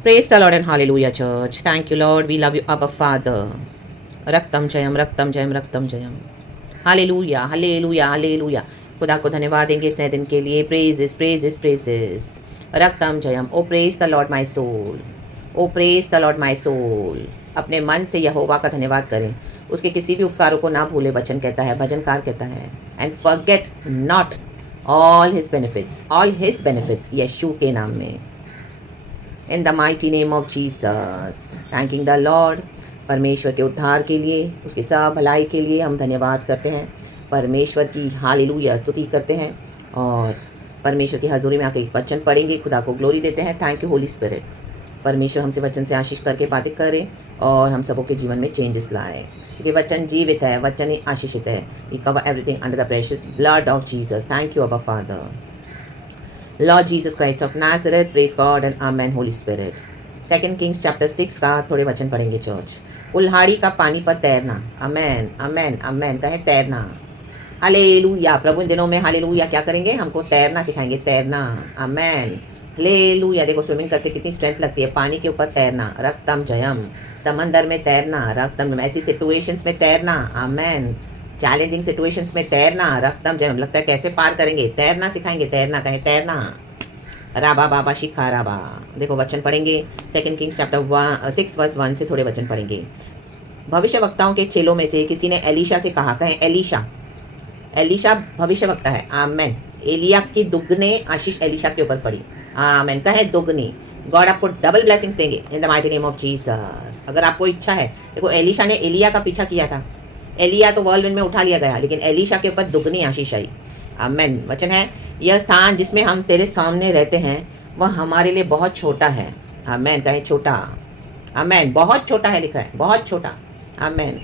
Praise the Lord and hallelujah, church. Thank you, Lord. We love you, Abba Father. रक्तम जयम रक्तम जयम रक्तम जयम. Hallelujah hallelujah hallelujah. खुदा को धन्यवाद देंगे इस नए दिन के लिए. Praises praises praises. रक्तम जयम. O praise the Lord my soul. O praise the Lord my soul. अपने मन से यहोवा का धन्यवाद करें. उसके किसी भी उपकारों को ना भूले. वचन कहता है, भजनकार कहता है. And forget not all his benefits यीशु के नाम में. In the mighty name of Jesus. Thanking the Lord. परमेश्वर के उद्धार के लिए, उसकी सब भलाई के लिए हम धन्यवाद करते हैं. परमेश्वर की हालेलुया स्तुति करते हैं और परमेश्वर की हजूरी में आके एक वचन पढ़ेंगे. खुदा को ग्लोरी देते हैं. Thank you Holi spirit. परमेश्वर हमसे वचन से आशीष करके बातें करें और हम सबों के जीवन में चेंजेस लाए, क्योंकि वचन जीवित है, वचन ही आशीषित है. We cover everything under the precious blood of Jesus. Thank you Abba Father. Lord Jesus Christ of Nazareth. Praise God and amen Holy Spirit. 2 Kings chapter 6 का थोड़े वचन पढ़ेंगे चर्च. कुल्हाड़ी का पानी पर तैरना. Amen amen amen. कहे तैरना. हालेलुया. प्रभु इन दिनों में हालेलुया क्या करेंगे? हमको तैरना सिखाएंगे. तैरना. अमेन. हालेलुया. देखो स्विमिंग करते कितनी स्ट्रेंथ लगती है. पानी के ऊपर तैरना. रक्तम जयम. समंदर में तैरना. रक्तम. ऐसी सिचुएशंस में तैरना. अमेन. चैलेंजिंग सिचुएशंस में तैरना. रक्तम जयम. लगता है कैसे पार करेंगे? तैरना सिखाएंगे. तैरना. कहे तैरना. राबा बाबा शिखा राबा. देखो वचन पढ़ेंगे. 2 किंग्स चैप्टर 6 वर्स 1 से थोड़े वचन पढ़ेंगे. भविष्य वक्ताओं के चेलों में से किसी ने एलीशा से कहा. कहें एलीशा. एलीशा भविष्य वक्ता है. आमेन. एलिया की दुगने आशीष एलीशा के ऊपर पड़ी. आमेन. कहे दुगनी. गॉड आपको डबल ब्लेसिंग्स देंगे इन the mighty name of Jesus. अगर आपको इच्छा है. देखो एलीशा ने एलिया का पीछा किया था. एलिया तो वर्ल्ड में उठा लिया गया, लेकिन एलीशा के ऊपर दुगनी आशीष आई. आमेन. वचन है, यह स्थान जिसमें हम तेरे सामने रहते हैं वह हमारे लिए बहुत छोटा है. आमेन. कहें छोटा. आमेन. बहुत छोटा है लिखा है. बहुत छोटा. आमेन.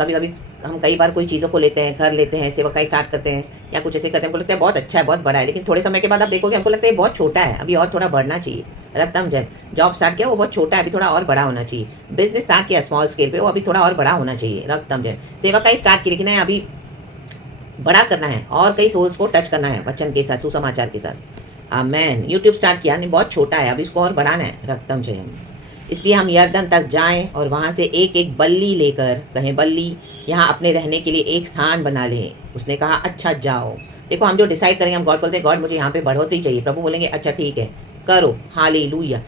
कभी कभी हम कई बार कोई चीज़ों को लेते हैं, घर लेते हैं, सेवा का स्टार्ट करते हैं या कुछ ऐसे करते हैं, हमको लगता है बहुत अच्छा है, बहुत बड़ा है, लेकिन थोड़े समय के बाद आप देखोगे हमको लगता है बहुत छोटा है, अभी और थोड़ा बढ़ना चाहिए. रत्तम जॉब स्टार्ट किया वो बहुत छोटा है, अभी थोड़ा और बड़ा होना चाहिए. बिजनेस स्टार्ट किया स्मॉल स्केल पे, वो अभी थोड़ा और बड़ा होना चाहिए. रत्तम सेवा का स्टार्ट किया, लेकिन अभी बड़ा करना है और कई सोल्स को टच करना है वचन के साथ, सुसमाचार के साथ. आमेन. यूट्यूब स्टार्ट किया, नहीं बहुत छोटा है, अभी इसको और बढ़ाना है. रक्तम जयम. इसलिए हम यर्दन तक जाएं और वहाँ से एक एक बल्ली लेकर, कहें बल्ली, यहाँ अपने रहने के लिए एक स्थान बना लें. उसने कहा अच्छा जाओ. देखो हम जो डिसाइड करेंगे, हम गॉड बोलते हैं गॉड मुझे यहाँ पे बढ़ोतरी चाहिए. प्रभु बोलेंगे अच्छा ठीक है करो. हालेलुया.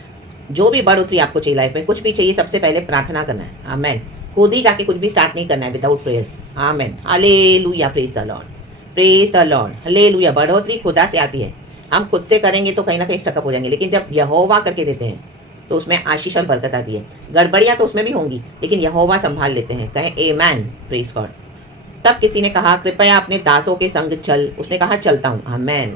जो भी बढ़ोतरी आपको चाहिए लाइफ में, कुछ भी चाहिए, सबसे पहले प्रार्थना करना है. आमेन. खुद ही जाके कुछ भी स्टार्ट नहीं करना है without prayers. Amen. Hallelujah. Praise the Lord. Praise the Lord. Hallelujah. बढ़ोतरी खुदा से आती है. हम खुद से करेंगे तो कहीं ना कहीं स्टकअप हो जाएंगे, लेकिन जब यहोवा करके देते हैं तो उसमें आशीष और बरकत आती है. गड़बड़ियाँ तो उसमें भी होंगी, लेकिन यहोवा संभाल लेते हैं. कहें आमेन. Praise God. तब किसी ने कहा कृपया अपने दासों के संग चल. उसने कहा चलता हूँ. आमेन.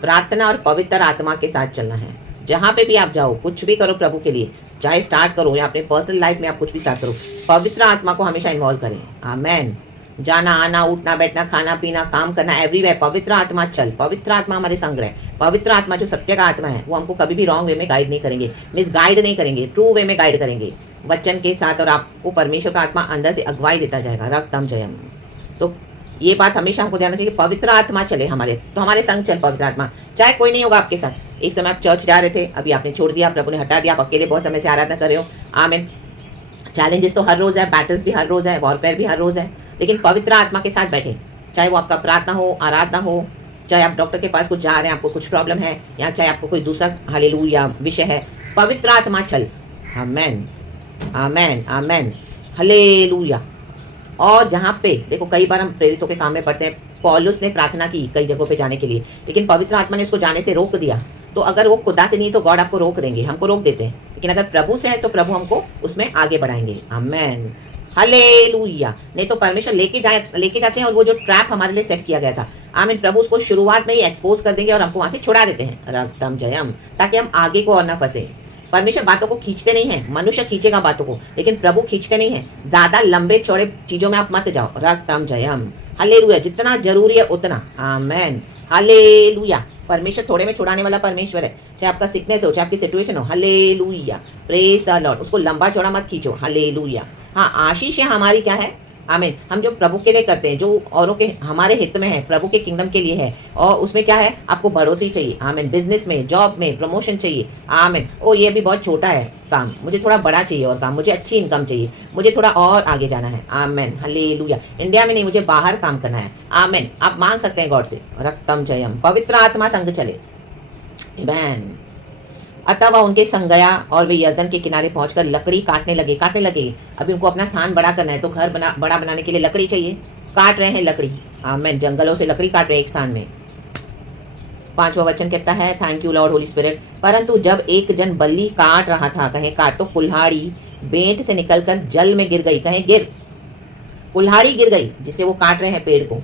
प्रार्थना और पवित्र आत्मा के साथ चलना है. जहाँ पे भी आप जाओ, कुछ भी करो प्रभु के लिए, चाहे स्टार्ट करो या अपने पर्सनल लाइफ में आप कुछ भी स्टार्ट करो, पवित्र आत्मा को हमेशा इन्वॉल्व करें. आमेन. जाना आना, उठना बैठना, खाना पीना, काम करना, एवरीवेयर पवित्र आत्मा चल. पवित्र आत्मा हमारे संग रहे. पवित्र आत्मा जो सत्य का आत्मा है, वो हमको कभी भी रॉन्ग वे में गाइड नहीं करेंगे, मिस गाइड नहीं करेंगे, ट्रू वे में गाइड करेंगे वचन के साथ. और आपको परमेश्वर का आत्मा अंदर से अगुवाई देता जाएगा. रक्तम जयम. तो ये बात हमेशा हमको ध्यान रखें कि पवित्र आत्मा चले हमारे, तो हमारे संग चल पवित्र आत्मा. चाहे कोई नहीं होगा आपके साथ. एक समय आप चर्च जा रहे थे, अभी आपने छोड़ दिया, प्रभु ने हटा दिया, आप अकेले बहुत समय से आराधना कर रहे हो. आमीन. चैलेंजेस तो हर रोज़ है, बैटल्स भी हर रोज़ है, वॉरफेयर भी हर रोज़ है, लेकिन पवित्र आत्मा के साथ बैठे. चाहे वो आपका प्रार्थना हो, आराधना हो, चाहे आप डॉक्टर के पास कुछ जा रहे हैं, आपको कुछ प्रॉब्लम है, या चाहे आपको कोई दूसरा हालेलुया विषय है, पवित्र आत्मा चल. आमेन. आमेन. आमेन. हालेलुया. और जहाँ पे देखो कई बार हम प्रेरितों के काम में पढ़ते हैं, पौलुस ने प्रार्थना की कई जगहों पे जाने के लिए, लेकिन पवित्र आत्मा ने उसको जाने से रोक दिया. तो अगर वो खुदा से नहीं तो गॉड आपको रोक देंगे, हमको रोक देते हैं, लेकिन अगर प्रभु से है तो प्रभु हमको उसमें आगे बढ़ाएंगे. आमेन. हालेलुया. नहीं तो परमेश्वर लेके जाते हैं और वो जो ट्रैप हमारे लिए सेट किया गया था, आमीन, प्रभु उसको शुरुआत में ही एक्सपोज कर देंगे और हमको वहाँ से छुड़ा देते हैं. रक्तम जयम. ताकि हम आगे को और ना फंसे. परमेश्वर बातों को खींचते नहीं है, मनुष्य खींचेगा बातों को, लेकिन प्रभु खींचते नहीं है. ज्यादा लंबे चौड़े चीजों में आप मत जाओ. रक्तम जयम. हालेलुया. जितना जरूरी है उतना. आमेन. हालेलुया. परमेश्वर थोड़े में छुड़ाने वाला परमेश्वर है. चाहे आपका सिकनेस हो, चाहे आपकी सिचुएशन हो. हालेलुया. Praise the Lord. उसको लंबा चौड़ा मत खींचो. हालेलुया. हाँ, आशीष हमारी क्या है? आमीन। हम जो प्रभु के लिए करते हैं, जो औरों के हमारे हित में है, प्रभु के किंगडम के लिए है, और उसमें क्या है, आपको बढ़ोतरी चाहिए। आमीन। बिजनेस में, जॉब में प्रमोशन चाहिए। आमीन। ओ ये भी बहुत छोटा है काम, मुझे थोड़ा बड़ा चाहिए और काम, मुझे अच्छी इनकम चाहिए, मुझे थोड़ा और आगे जाना है। आमीन। हालेलुया। इंडिया में नहीं, मुझे बाहर काम करना है। आमीन। आप मांग सकते हैं गॉड से। रक्तम जयम, पवित्र आत्मा संग चले। आमीन। अतः वह उनके संग गया और वे यरदन के किनारे पहुंचकर लकड़ी काटने लगे। अभी उनको अपना स्थान बड़ा करना है, तो घर बड़ा बनाने के लिए लकड़ी चाहिए। काट रहे हैं लकड़ी। आमीन। जंगलों से लकड़ी काट रहे हैं एक स्थान में। 5वां वचन कहता है, thank you Lord Holi spirit. परंतु जब एक जन बल्ली काट रहा था, कहें काट, तो कुल्हाड़ी बेंट से निकलकर जल में गिर गई। कहें गिर, कुल्हाड़ी गिर गई जिससे वो काट रहे हैं पेड़ को।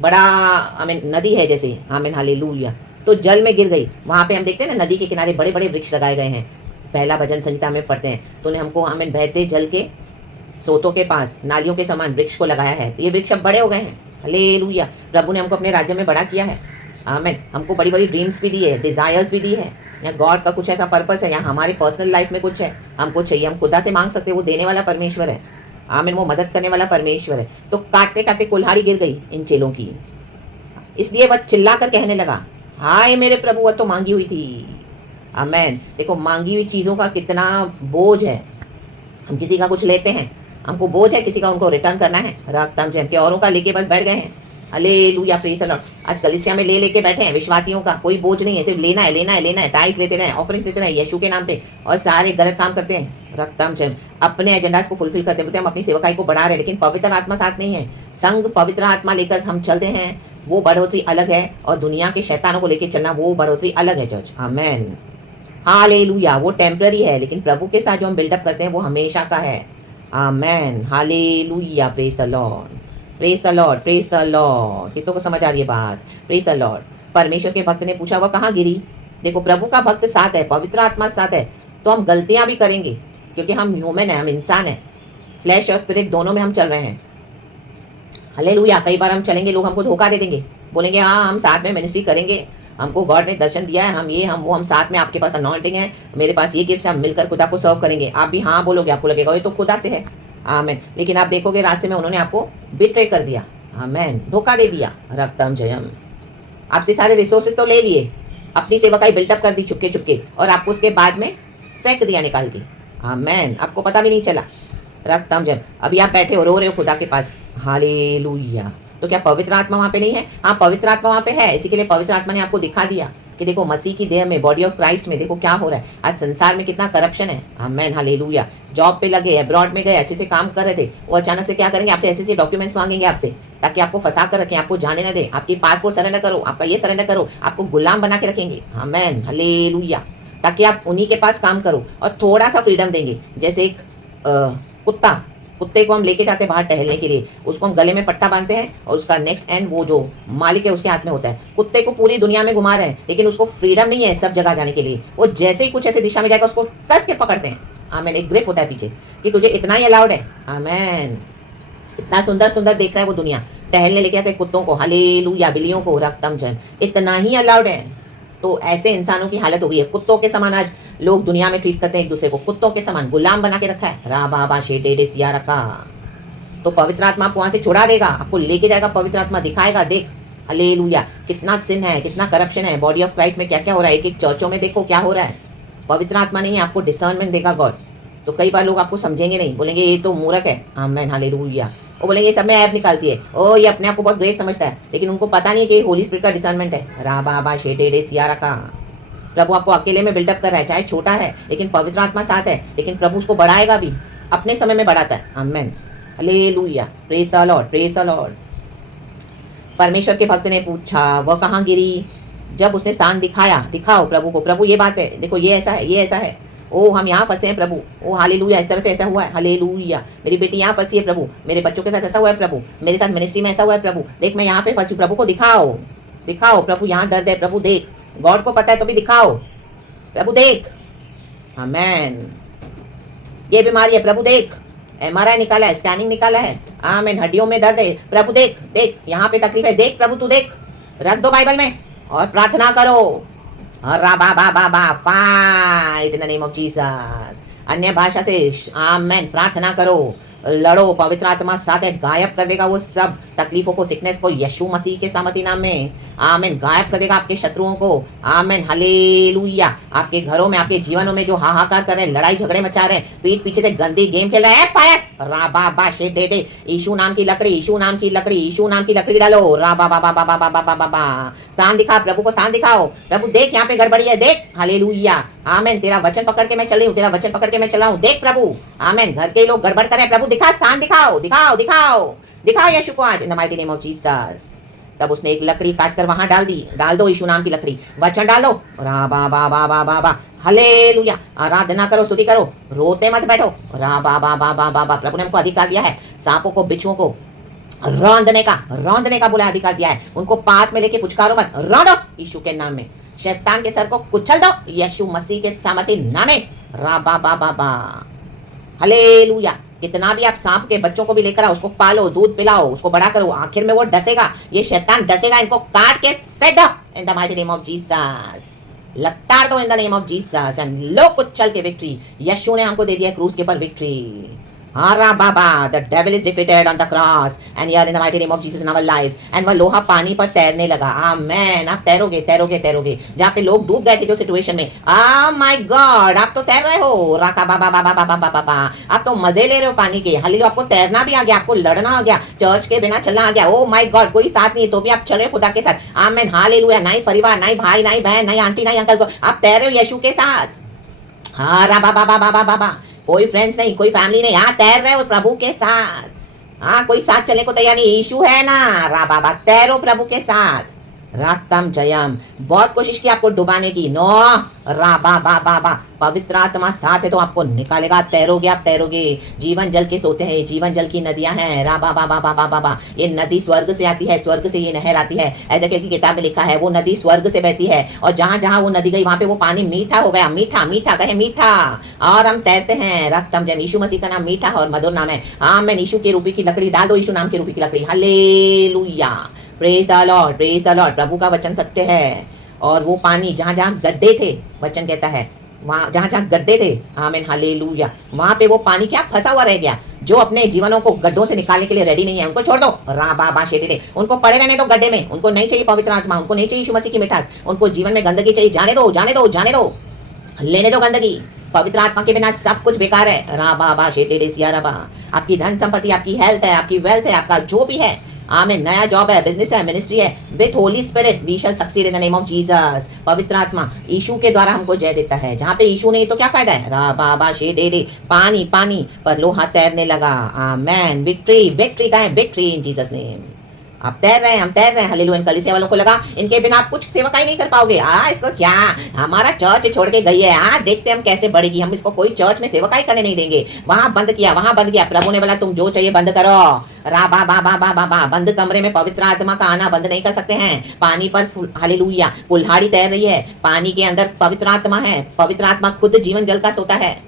बड़ा आमीन नदी है जैसे। आमीन। हालेलुया। तो जल में गिर गई। वहाँ पे हम देखते हैं ना, नदी के किनारे बड़े बड़े वृक्ष लगाए गए हैं। पहला भजन संहिता में पढ़ते हैं, तो उन्हें हमको आमीन बहते जल के सोतों के पास नालियों के समान वृक्ष को लगाया है। तो ये वृक्ष अब बड़े हो गए हैं। हालेलुया। प्रभु ने हमको अपने राज्य में बड़ा किया है। आमीन। हमको बड़ी बड़ी ड्रीम्स भी दी है, डिजायर्स भी दी है। या गॉड का कुछ ऐसा पर्पस है, या हमारे पर्सनल लाइफ में कुछ है, हमको चाहिए, हम खुदा से मांग सकते हैं। वो देने वाला परमेश्वर है। आमीन। वो मदद करने वाला परमेश्वर है। तो काटते काटते कुल्हाड़ी गिर गई इन चेलों की, इसलिए वह चिल्ला कर कहने लगा, हाय मेरे प्रभु, वह तो मांगी हुई थी। आमीन। देखो मांगी हुई चीज़ों का कितना बोझ है। हम किसी का कुछ लेते हैं, हमको बोझ है किसी का, उनको रिटर्न करना है। रखतम जम के औरों का लेके बस बैठ गए हैं। Hallelujah, praise the Lord. आज कलीसिया में लेके बैठे हैं, विश्वासियों का कोई बोझ नहीं है, सिर्फ लेना है, लेना है, लेना है। टाइल्स लेते रहे, ऑफरिंग्स लेते रहे यीशु के नाम पे, और सारे गलत काम करते हैं। रक्तम जम अपने एजेंडास को फुलफिल करते बोलते हम अपनी सेवकाई को बढ़ा रहे हैं, लेकिन पवित्र आत्मा साथ नहीं है। संग पवित्र आत्मा लेकर हम चलते हैं, वो बढ़ोतरी अलग है, और दुनिया के शैतानों को लेकर चलना वो बढ़ोतरी अलग है चर्च। आमेन। हालेलुया। वो टेम्पररी है, लेकिन प्रभु के साथ जो हम बिल्डअप करते हैं वो हमेशा का है। Amen. Hallelujah, praise the Lord, praise the Lord, praise the Lord. कितनों को समझ आ रही है बात? Praise the Lord. परमेश्वर के भक्त ने पूछा, वह कहाँ गिरी? देखो प्रभु का भक्त साथ है, पवित्र आत्मा साथ है, तो हम गलतियां भी करेंगे, क्योंकि हम ह्यूमन है, हम इंसान है, फ्लैश और स्पिरिट दोनों में हम चल रहे हैं। हालेलुया। कई बार हम चलेंगे, लोग हमको धोखा दे देंगे, बोलेंगे हाँ हम साथ में मिनिस्ट्री करेंगे, हमको गॉड ने दर्शन दिया है, हम ये हम वो, हम साथ में, आपके पास अनॉइंटिंग है, मेरे पास ये गिफ्ट है, हम मिलकर खुदा को सर्व करेंगे। आप भी हाँ बोलोगे, आपको लगेगा ये तो खुदा से है। आमेन। लेकिन आप देखोगे रास्ते में उन्होंने आपको बिट्रे कर दिया। आमेन। धोखा दे दिया। रक्तम जयम। आपसे सारे रिसोर्सेज तो ले लिए, अपनी सेवकाई बिल्टअप कर दी चुपके चुपके, और आपको उसके बाद में फेंक दिया निकाल के। आमेन। आपको पता भी नहीं चला। रक्तम जयम। अभी आप बैठे हो, रो रहे हो खुदा के पास। हालेलुया। तो क्या पवित्र आत्मा वहाँ पे नहीं है? हाँ, पवित्र आत्मा वहाँ पे है। इसी के लिए पवित्र आत्मा ने आपको दिखा दिया कि देखो मसीह की देह में, बॉडी ऑफ क्राइस्ट में देखो क्या हो रहा है। आज संसार में कितना करप्शन है। आमेन। हालेलुया। जॉब पे लगे, अब्रॉड में गए, अच्छे से काम कर रहे थे, वो अचानक से क्या करेंगे, आपसे ऐसे डॉक्यूमेंट्स मांगेंगे आपसे, ताकि आपको फंसा कर रखें, आपको जाने न दे, आपकी पासपोर्ट सरेंडर करो, आपका ये सरेंडर करो, आपको गुलाम बना के रखेंगे। आमेन। हालेलुया। ताकि आप उन्हीं के पास काम करो, और थोड़ा सा फ्रीडम देंगे। जैसे एक कुत्ते को हम लेके जाते हैं बाहर टहलने के लिए, उसको हम गले में पट्टा बांधते हैं, और उसका नेक्स्ट एंड वो जो मालिक है उसके हाथ में होता है। कुत्ते को पूरी दुनिया में घुमा रहे हैं, लेकिन उसको फ्रीडम नहीं है सब जगह जाने के लिए। वो जैसे ही कुछ ऐसे दिशा में जाएगा, उसको कस के पकड़ते हैं। आमेन। एक ग्रिप होता है पीछे कि तुझे इतना ही अलाउड है। आमेन। इतना सुंदर सुंदर देख रहा है वो दुनिया, टहलने लेके आते हैं कुत्तों को, हालेलुया, बिल्लियों को, रक्तम जयम, इतना ही अलाउड है। तो ऐसे इंसानों की हालत हो गई है, कुत्तों के समान आज लोग दुनिया में ट्रीट करते हैं एक दूसरे को, कुत्तों के समान गुलाम बना के रखा है। रा बाबा शे डेडे सिया रखा। तो पवित्र आत्मा आपको वहां से छुड़ा देगा, आपको लेके जाएगा, पवित्र आत्मा दिखाएगा, देख हालेलुया कितना सिन है, कितना करप्शन है, बॉडी ऑफ क्राइस्ट में क्या क्या हो रहा है, एक एक चर्चों में देखो क्या हो रहा है। पवित्र आत्मा नहीं है, आपको डिसर्नमेंट देगा गॉड। तो कई बार लोग आपको समझेंगे नहीं, बोलेंगे ये तो मूर्ख है। आमेन। हालेलुया। वो बोलेंगे ये सब में ऐप निकालती है, ओ ये अपने आप को बहुत ग्रेट समझता है, लेकिन उनको पता नहीं है कि होली स्पिरिट का डिसर्नमेंट है। रा बाबा शे डेडे सिया रखा। प्रभु आपको अकेले में बिल्डअप कर रहा है, चाहे छोटा है, लेकिन पवित्र आत्मा साथ है, लेकिन प्रभु उसको बढ़ाएगा भी, अपने समय में बढ़ाता है। Amen. Hallelujah. Praise the Lord, praise the Lord. परमेश्वर के भक्त ने पूछा, वह कहाँ गिरी? जब उसने स्थान दिखाया, दिखाओ प्रभु को, प्रभु ये बात है, देखो ये ऐसा है, ये ऐसा है, ओ हम यहाँ फंसे हैं प्रभु, ओ हालेलुया इस तरह से ऐसा हुआ है, हालेलुया मेरी बेटी यहाँ फंसी है प्रभु, मेरे बच्चों के साथ ऐसा हुआ है प्रभु, मेरे साथ मिनिस्ट्री में ऐसा हुआ है प्रभु, देख मैं यहाँ पे फंसी, प्रभु को दिखाओ, दिखाओ प्रभु यहाँ दर्द है, प्रभु देख, गॉड को पता है तो भी दिखाओ, प्रभु देख। आमेन। ये बीमारी है प्रभु देख, MRI निकाला है, स्कैनिंग निकाला है, आमेन, हड्डियों में दर्द है प्रभु देख, देख यहाँ पे तकलीफ है, देख प्रभु तू देख, रख दो बाइबल में और प्रार्थना करो। Fight in the name of Jesus. अन्य भाषा से आमेन प्रार्थना करो, लड़ो, पवित्र आत्मा साथ है, गायब कर देगा वो सब तकलीफों को, सिकनेस को, यीशु मसीह के सामर्थी नाम में। आमीन। गायब कर देगा आपके शत्रुओं को। आमीन। हालेलुया। आपके घरों में, आपके जीवनों में जो हाहाकार कर रहे हैं, लड़ाई झगड़े मचा रहे हैं, पीठ पीछे से गंदी गेम खेल रहे हैं, फायर राबा बा शे दे दे। यीशु नाम की लकड़ी, यीशु नाम की लकड़ी, यीशु नाम की लकड़ी डालो। राबा बा बा बा बा बा बा बा बा। शान दिखा प्रभु को, शान दिखाओ। प्रभु देख यहाँ पे गड़बड़ी है, देख। हालेलुया। आमीन। तेरा वचन पकड़ के मैं चल रही हूँ, तेरा वचन पकड़ के मैं चला हूँ, देख प्रभु। आमीन। घर के लोग गड़बड़ कर रहे हैं, प्रभु दिखा, स्थान दिखाओ, दिखाओ दिखाओ दिखाओ यीशु को आज, इन the mighty name of Jesus. तब उसने एक लकड़ी काट कर वहां डाल दी। डाल दो यीशु नाम की लकड़ी, वचन डाल दो। रा बा बा बा बा बा बा। हालेलुया। आराधना करो, स्तुति करो, रोते मत बैठो। रा बा बा बा बा बा बा। प्रभु ने हमको अधिकार दिया है सांपों को, बिच्छुओं को रौंदने का बोला अधिकार दिया है। उनको पास में लेके पुचकारो मत, रौंदो यीशु के नाम में। शैतान के सर को कुचल दो यीशु मसीह के सामर्थी नाम में। रा बा बा बा बा। हालेलुया। कितना भी आप सांप के बच्चों को भी लेकर आओ, उसको पालो, दूध पिलाओ, उसको बड़ा करो, आखिर में वो डसेगा, ये शैतान डसेगा, इनको काट के फेंक दो in the mighty name of Jesus. लताड़ दो in the name of Jesus and लो कुचल के विक्ट्री। यीशु ने हमको दे दिया क्रूस के ऊपर victory. Hara Baba, the devil is defeated on the cross and here in the mighty name of Jesus in our lives. And वह लोहा पानी पर तैरने लगा। आमेन। आप तैरोगे तैरोगे तैरोगे। जहाँ पे लोग डूब गए थे जो सिचुएशन में, माय गॉड, आप तो तैर रहे हो। राका बाबा बाबा बाबा बाबा बाबा। आप तो मजे ले रहे हो पानी के। हालेलुया। आपको तैरना भी आ गया, आपको लड़ना आ गया, चर्च के बिना चलना आ गया। ओ माय गॉड, कोई साथ नहीं तो भी आप चल रहे हो खुदा के साथ। आमेन। हालेलुया। नहीं परिवार, नहीं भाई, नहीं बहन, नहीं आंटी, नहीं अंकल को, आप तैर रहे हो यीशु के साथ। हरा बाबा बाबा बाबा बाबा। कोई फ्रेंड्स नहीं, कोई फैमिली नहीं, हाँ तैर रहे हो प्रभु के साथ। हाँ कोई साथ चलने को तैयार नहीं, यीशु है ना। रा बाबा, तैरो प्रभु के साथ। रातम जयम। बहुत कोशिश की आपको डुबाने की, नो। रा बा बा बा बा। पवित्र आत्मा साथ है तो आपको निकालेगा, तैरोगे आप तैरोगे। जीवन जल के सोते हैं, जीवन जल की नदियां हैं। रा बा बा बा बा बा बा। ये नदी स्वर्ग से आती है, स्वर्ग से ये नहर आती है। एजेकियल की किताब में लिखा है वो नदी स्वर्ग से बहती है और जहां जहां वो नदी गई वहां पे वो पानी मीठा हो गया। मीठा मीठा कहे मीठा। और हम तैरते हैं। रक्तम जयम। यीशु मसीह का नाम मीठा और मधुर नाम है। आमीन। यीशु के रूपी की लकड़ी डाल दो, यीशु नाम के रूपी की लकड़ी। Hallelujah. Praise the Lord, praise the Lord. प्रभु का वचन सत्य है। और वो पानी जहां जहां गड्ढे थे, वचन कहता है वहां जहां जहां गड्ढे थे, आमीन हालेलुया, वहां पे वो पानी क्या फंसा हुआ रह गया। जो अपने जीवनों को गड्ढों से निकालने के लिए रेडी नहीं है उनको छोड़ दो। रा बा बा शेडे। उनको पड़े रहने दो गड्ढे में। उनको नहीं चाहिए पवित्र आत्मा, उनको नहीं चाहिए यीशु मसीह की मिठास, उनको जीवन में गंदगी चाहिए। जाने दो जाने दो जाने दो, लेने दो गंदगी। पवित्र आत्मा के बिना सब कुछ बेकार है। रा बा बा शेडे सिया रा बा। आपकी धन संपत्ति, आपकी हेल्थ है, आपकी वेल्थ है, आपका जो भी है, आमीन, नया जॉब है, बिजनेस है, मिनिस्ट्री है, with Holy Spirit we shall succeed in the name of Jesus. पवित्र आत्मा यीशु के द्वारा हमको जय देता है। जहाँ पे यीशु नहीं तो क्या फायदा है। रा बाबा शे डे डे। पानी पानी पर लोहा तैरने लगा। आमेन। विक्ट्री विक्ट्री का है, विक्ट्री इन जीसस नेम। आप तैर रहे हैं, हम तैर रहे हैं। हालेलुया। इन कलीसिया वालों को लगा इनके बिना आप कुछ सेवकाई नहीं कर पाओगे। इसको क्या, हमारा चर्च छोड़ के गई है, देखते हम कैसे बढ़ेगी, हम इसको कोई चर्च में सेवकाई करने नहीं देंगे। वहां बंद किया, वहां बंद किया। प्रभु ने बोला तुम जो चाहिए बंद करो। रा बा बा बा बा बा बा। बंद कमरे में पवित्र आत्मा का आना बंद नहीं कर सकते हैं। पानी पर हालेलुया कुल्हाड़ी तैर रही है, पानी के अंदर पवित्र आत्मा है। पवित्र आत्मा खुद जीवन जल का सोता है।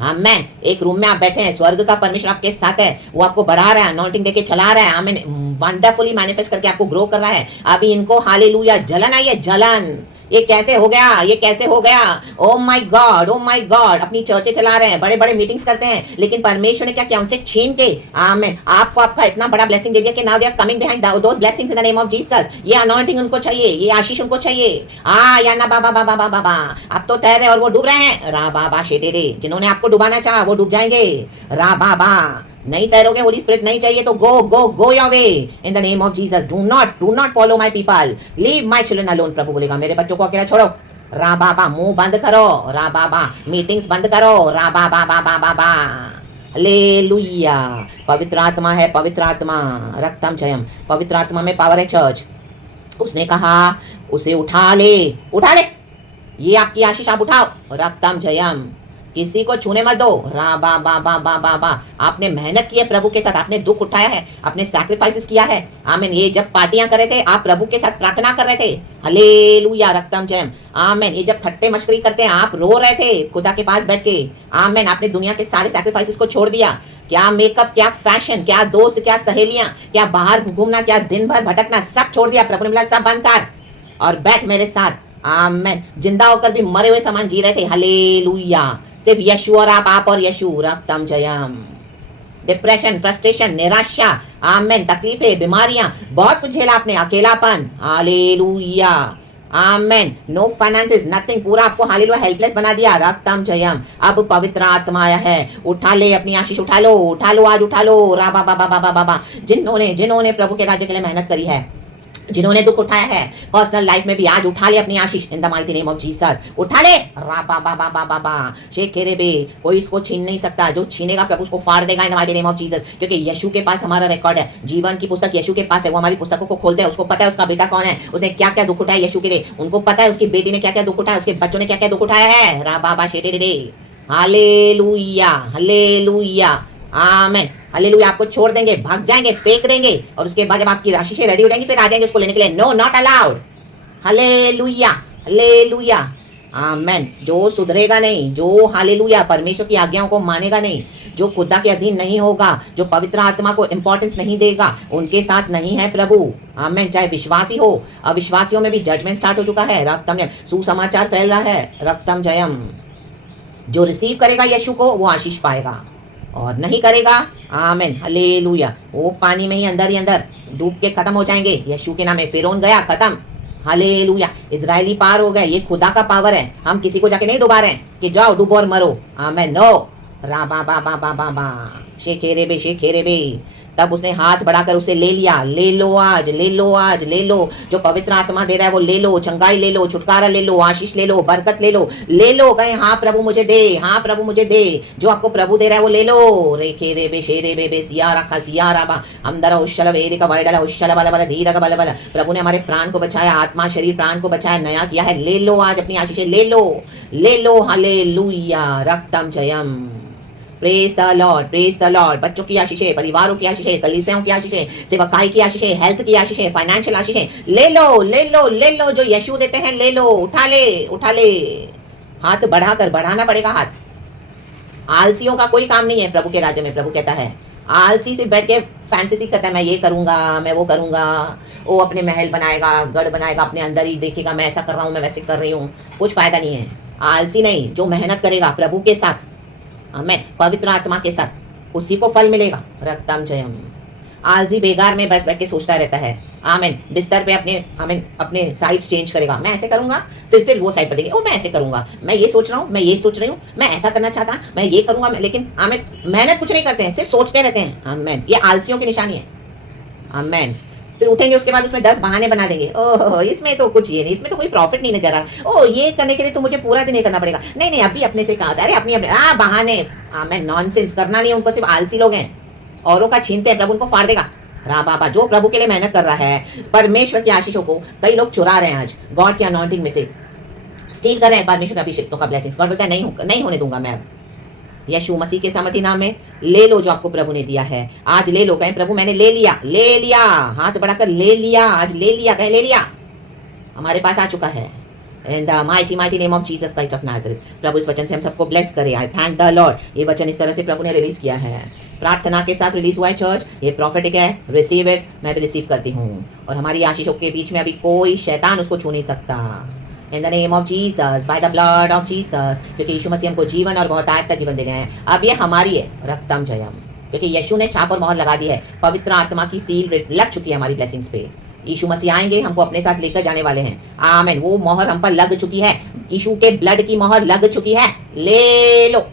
आमेन। एक रूम में आप बैठे हैं, स्वर्ग का परमेश्वर आपके साथ है, वो आपको बढ़ा रहा है, अनॉइंटिंग देके चला रहा है। आमीन। वंडरफुली मैनिफेस्ट करके आपको ग्रो कर रहा है। अभी इनको हालेलुया जलन आई है, जलन। ये कैसे हो गया, ये कैसे हो गया। Oh my God, oh my God. अपनी चर्चे चला रहे हैं, बड़े बड़े मीटिंग्स करते हैं, लेकिन परमेश्वर ने क्या किया, उनसे छीन के आमीन आपको आपका इतना बड़ा ब्लेसिंग दे दिया कि now they are coming behind those blessings in the name of Jesus. ये अनॉइंटिंग उनको चाहिए, ये आशीष उनको चाहिए। या ना बाबा बाबा बाबा बाबा। अब तो तैरे और वो डूब रहे हैं। रा बाबा शेटेरे। जिन्होंने आपको डुबाना चाहा वो डूब जाएंगे। रा बाबा। नहीं तैरोगे, होली स्पिरिट नहीं चाहिए तो go go go your way in the name of Jesus. Do not follow my people, leave my children alone. प्रभु बोलेगा मेरे बच्चों को अकेला छोड़ो। रा बाबा। मुंह बंद करो। रा बाबा। मीटिंग्स बंद करो। रा बाबा बाबा बाबा। हालेलुया। पवित्र आत्मा है, पवित्र आत्मा। रक्तम जयम। पवित्र आत्मा में पावर है चर्च। उसने कहा उसे उठा ले, उठा ले। ये आपकी आशीष, आप उठाओ। रक्तम जयम। किसी को छूने मत दो। रा बा बा बा बा बा बा। आपने मेहनत की है प्रभु के साथ, आपने दुख उठाया है, आपने सैक्रिफाइसेस किया है। आमीन। ये जब पार्टियां कर रहे थे आप प्रभु के साथ प्रार्थना कर रहे थे। हालेलुया। रक्तम जयम। आमीन। ये जब ठट्टे मस्करी करते हैं आप रो रहे थे खुदा के पास बैठ के। आमीन। आपने दुनिया के सारे सैक्रिफाइसेस को छोड़ दिया। क्या मेकअप, क्या फैशन, क्या दोस्त, क्या सहेलियां, क्या बाहर घूमना, क्या दिन भर भटकना, सब छोड़ दिया। प्रभु ने बोला सब बंद कर और बैठ मेरे साथ। आमीन। जिंदा होकर भी मरे हुए समान जी रहे थे। हालेलुया। सिर्फ यशु और आप और यशु। रक्तम जयम। डिप्रेशन, फ्रस्ट्रेशन, निराशा, आमेन, तकलीफें, बीमारियां, बहुत कुछ झेला आपने, अकेलापन, हालेलुया, आमेन, नो फाइनेंसेस, नथिंग, पूरा आपको हालेलुया हेल्पलेस बना दिया, रक्तम जयम। अब पवित्र आत्मा आया है, उठा ले अपनी आशीष, उठा लो आज, उठा लो, रा बा बा बा बा बा बा। जिन्होंने प्रभु के राज्य के लिए मेहनत करी है, जिन्होंने दुख उठाया है पर्सनल लाइफ में भी, आज उठा ले अपनी आशीष in the mighty name of Jesus, उठा ले, रा बा बा बा बा बा बा, शेखेरे बे, कोई इसको छीन नहीं सकता, जो छीनेगा प्रभु उसको फाड़ देगा इन the mighty name of Jesus, क्योंकि यीशु के पास हमारा रिकॉर्ड है, जीवन की पुस्तक यीशु के पास है, वो हमारी पुस्तकों को खोलते हैं, उसको पता है उसका बेटा कौन है, उसने क्या क्या दुख उठाया यीशु के लिए, उनको पता है उसकी बेटी ने क्या क्या दुख उठाया, उसके बच्चों ने क्या क्या दुख उठाया है, रा बा बा शेटे रे, हालेलुया हालेलुया, आमेन, हालेलुया। आपको छोड़ देंगे, भाग जाएंगे, फेंक देंगे, और उसके बाद जब आपकी राशि से रेडी हो जाएंगे फिर आ जाएंगे उसको लेने के लिए, no not allowed, hallelujah hallelujah, amen. जो सुधरेगा नहीं, जो हालेलुया परमेश्वर की आज्ञाओं को मानेगा नहीं, जो खुदा के अधीन नहीं होगा, जो पवित्र आत्मा को इंपॉर्टेंस नहीं देगा, उनके साथ नहीं है प्रभु, आमेन। चाहे विश्वासी हो, अविश्वासियों में भी जजमेंट स्टार्ट हो चुका है, रक्तम जयम, सुसमाचार फैल रहा है, रक्तम जयम। जो रिसीव करेगा यीशु को वो आशीष पाएगा, और नहीं करेगा, आमेन, हालेलुया, वो पानी में ही अंदर डूब के खत्म हो जाएंगे यीशु के नाम में। फिरौन गया, खत्म, हालेलुया, इजरायली पार हो गए। ये खुदा का पावर है, हम किसी को जाके नहीं डुबा रहे हैं कि जाओ डूबो और मरो, आमेन, नो, रा बा बा बा बा बा बा, शेखेरे बे। तब उसने हाथ बढ़ाकर उसे ले लिया, ले लो आज, ले लो आज, ले लो, जो पवित्र आत्मा दे रहा है वो ले लो, चंगाई ले लो, छुटकारा ले लो, आशीष ले लो, बरकत ले लो, कहे हाँ प्रभु मुझे दे, हाँ प्रभु मुझे दे, जो आपको प्रभु दे रहा है वो ले लो, रेखे रे बे शेरे बे सिया रखा सिया राबा अंदर उशल वेरे का वाइडला उशल बल बल धीरा का बल बल। प्रभु ने हमारे प्राण को बचाया, आत्मा शरीर प्राण को बचाया, नया किया है, ले लो आज अपनी आशीष, ले लो, hallelujah, रक्तम Jayam, praise the Lord. बच्चों की आशीषें, परिवारों की आशीषें, कलीसियाओं की आशीषें, सेवकाई की आशीषें, हेल्थ की आशीषें, फाइनेंशियल आशीषें, ले लो, जो यीशु देते हैं ले लो, उठा ले, हाथ बढ़ाकर, बढ़ाना पड़ेगा हाथ। आलसियों का कोई काम नहीं है प्रभु के राज्य में। प्रभु कहता है आलसी से बैठ के फैंटेसी करता है, मैं ये करूंगा, मैं वो करूंगा, वो अपने महल बनाएगा, गढ़ बनाएगा, अपने अंदर ही देखेगा मैं ऐसा कर रहा हूँ, मैं वैसे कर रही हूँ, कुछ फायदा नहीं है। आलसी नहीं, जो मेहनत करेगा प्रभु के साथ, मैं पवित्र आत्मा के साथ, उसी को फल मिलेगा, रक्तम जयम। आलसी बेगार में बैठ के सोचता रहता है, आमेन, बिस्तर पे अपने साइड्स चेंज करेगा, मैं ऐसे करूंगा, फिर वो साइड पर देखेगा, मैं ऐसे करूंगा, मैं ये सोच रहा हूँ, मैं ये सोच रही हूँ, मैं ऐसा करना चाहता, मैं ये करूंगा, लेकिन आमेन, मेहनत कुछ नहीं करते हैं, सिर्फ सोचते रहते हैं, आमेन। ये आलसियों की निशानी है, आमेन। फिर उठेंगे उसके बाद उसमें 10 बहाने बना देंगे, ओह इसमें तो कुछ ये नहीं, इसमें तो कोई प्रॉफिट नहीं नजर आ रहा, ओ ये करने के लिए तो मुझे पूरा दिन ये करना पड़ेगा, नहीं अभी अपने से कहा, अरे अपने बहाने, मैं नॉनसेंस करना नहीं, उनको सिर्फ आलसी लोग हैं, औरों का छीनते हैं, प्रभु उनको फाड़ देगा, रा बाबा। जो प्रभु के लिए मेहनत कर रहा है, परमेश्वर की आशीषों को कई लोग चुरा रहे हैं आज, गॉड की अनॉइंटिंग में से स्टील कर रहे हैं परमेश्वर के अभिषेकों का ब्लेसिंग्स। गॉड बोलता है नहीं होने दूंगा मैं। यीशु मसीह के सामर्थी नाम में ले लो जो आपको प्रभु ने दिया है, आज ले लो, कहें प्रभु मैंने ले लिया, हाथ बढ़ाकर ले लिया, आज ले लिया, कहें ले लिया, हमारे पास आ चुका है, in the mighty name of Jesus Christ of Nazareth. प्रभु इस वचन से हम सबको ब्लेस करे, आई थैंक द लॉर्ड। ये वचन इस तरह से प्रभु ने रिलीज किया है, प्रार्थना के साथ रिलीज हुआ है चर्च, ये प्रॉफिटिक है, रिसीव इट, मैं भी रिसीव करती हूँ, और हमारी आशीषों के बीच में अभी कोई शैतान उसको छू नहीं सकता, इन the name of Jesus, bye the blood of Jesus, क्योंकि यीशु मसीह हमको जीवन और बहुतायत का जीवन देने आए। अब ये हमारी है, रक्तम जयम, क्योंकि यीशु ने छाप और मोहर लगा दी है, पवित्र आत्मा की सील लग चुकी है हमारी ब्लेसिंग्स पे। यीशु मसीह आएंगे, हमको अपने साथ लेकर जाने वाले हैं, आमेन। वो मोहर हम पर लग चुकी है, यीशु के ब्लड की मोहर लग चुकी है, ले लो,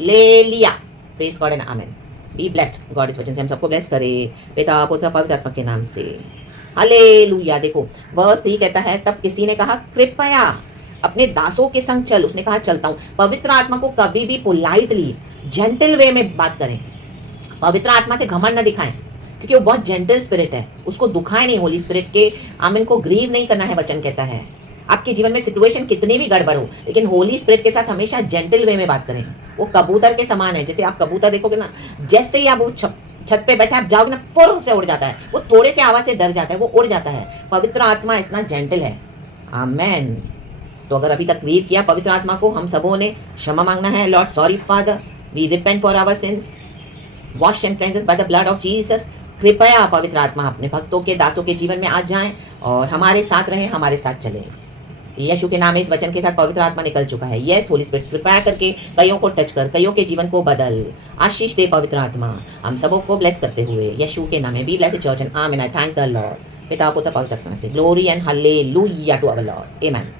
ले लिया, praise God and amen. Be blessed, God इस वचन से हम सबको ब्लेस करे, पिता पुत्र पवित्र आत्मा के नाम से, हालेलुया। देखो वर्स 3 कहता है, तब किसी ने कहा कृपया अपने दासों के संग चल, उसने कहा चलता हूँ। पवित्र आत्मा को कभी भी पोलाइटली जेंटल वे में बात करें, पवित्र आत्मा से घमंड न दिखाएं, क्योंकि वो बहुत जेंटल स्पिरिट है, उसको दुखाए नहीं, होली स्पिरिट के आमीन को ग्रीव नहीं करना है। वचन कहता है आपके जीवन में सिचुएशन कितनी भी गड़बड़ हो, लेकिन होली स्पिरिट के साथ हमेशा जेंटल वे में बात करें। वो कबूतर के समान है, जैसे आप कबूतर देखोगे ना, जैसे ही आप वो छत पे बैठे आप जाओगे ना, फौरन से उड़ जाता है, वो थोड़े से आवाज से डर जाता है, वो उड़ जाता है। पवित्र आत्मा इतना जेंटल है, आमेन। तो अगर अभी तक ग्रीव किया पवित्र आत्मा को, हम सबों ने क्षमा मांगना है। Lord sorry Father, we repent for our sins, wash and cleanse us by the blood of Jesus. कृपया पवित्र आत्मा अपने भक्तों के दासों के जीवन में आ जाएं और हमारे साथ रहें, हमारे साथ चलें। यीशु के नाम में इस वचन के साथ पवित्र आत्मा निकल चुका है। यस होली स्पिरिट, कृपया करके कईयों को टच कर, कईयों के जीवन को बदल, आशीष दे पवित्र आत्मा। हम सबों को ब्लेस करते हुए यीशु के नाम में, be blessed church and amen. I thank the Lord. पिता पुत्र पवित्र आत्मा से glory and hallelujah to our Lord, amen.